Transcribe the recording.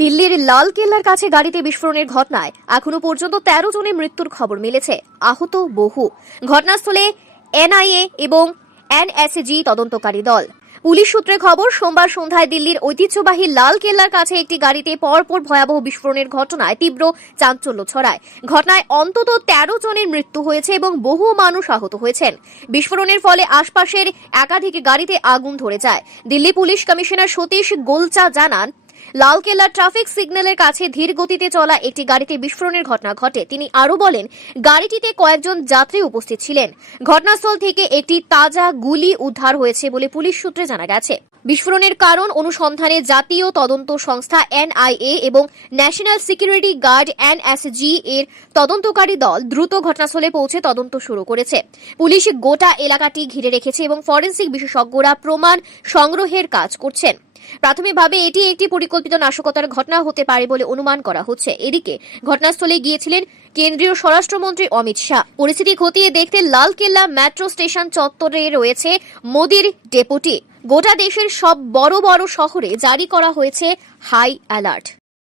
দিল্লির লাল কেল্লার কাছে গাড়িতে বিস্ফোরণের ঘটনায় এখনো পর্যন্ত 13 জনের মৃত্যুর খবর মিলেছে, আহত বহু। ঘটনাস্থলে এনআইএ এবং এনএসজি তদন্তকারী দল। পুলিশ সূত্রে খবর, সোমবার সন্ধ্যায় দিল্লির ঐতিহ্যবাহী লাল কেল্লার কাছে একটি গাড়িতে পরপর ভয়াবহ বিস্ফোরণের ঘটনায় তীব্র চাঞ্চল্য ছড়ায়। ঘটনায় অন্তত 13 জনের মৃত্যু হয়েছে এবং বহু মানুষ আহত হয়েছেন। বিস্ফোরণের ফলে আশপাশের একাধিক গাড়িতে আগুন ধরে যায়। দিল্লি পুলিশ কমিশনার সতীশ গোলচা জানান, লালকেল্লার ট্রাফিক সিগন্যালের কাছে ধীর গতিতে চলা একটি গাড়িতে বিস্ফোরণের ঘটনা ঘটে। তিনি আরও বলেন, গাড়িটিতে কয়েকজন যাত্রী উপস্থিত ছিলেন। ঘটনাস্থল থেকে একটি তাজা গুলি উদ্ধার হয়েছে বলে পুলিশ সূত্রে জানা গেছে। বিস্ফোরণের কারণ অনুসন্ধানে জাতীয় তদন্ত সংস্থা এনআইএ এবং ন্যাশনাল সিকিউরিটি গার্ড এনএসজি এর তদন্তকারী দল দ্রুত ঘটনাস্থলে পৌঁছে তদন্ত শুরু করেছে। পুলিশ গোটা এলাকাটি ঘিরে রেখেছে এবং ফরেনসিক বিশেষজ্ঞরা প্রমাণ সংগ্রহের কাজ করছেন। প্রাথমিকভাবে এটি একটি পরিকল্পিত নাশকতার ঘটনা হতে পারে বলে অনুমান করা হচ্ছে। এদিকে ঘটনাস্থলে গিয়েছিলেন কেন্দ্রীয় স্বরাষ্ট্রমন্ত্রী অমিত শাহ। পরিস্থিতি খতিয়ে দেখতে লালকেল্লা মেট্রো স্টেশন চত্বরে রয়েছে মোদির ডেপুটি। গোটা দেশের সব বড় বড় শহরে জারি করা হয়েছে হাই অ্যালার্ট।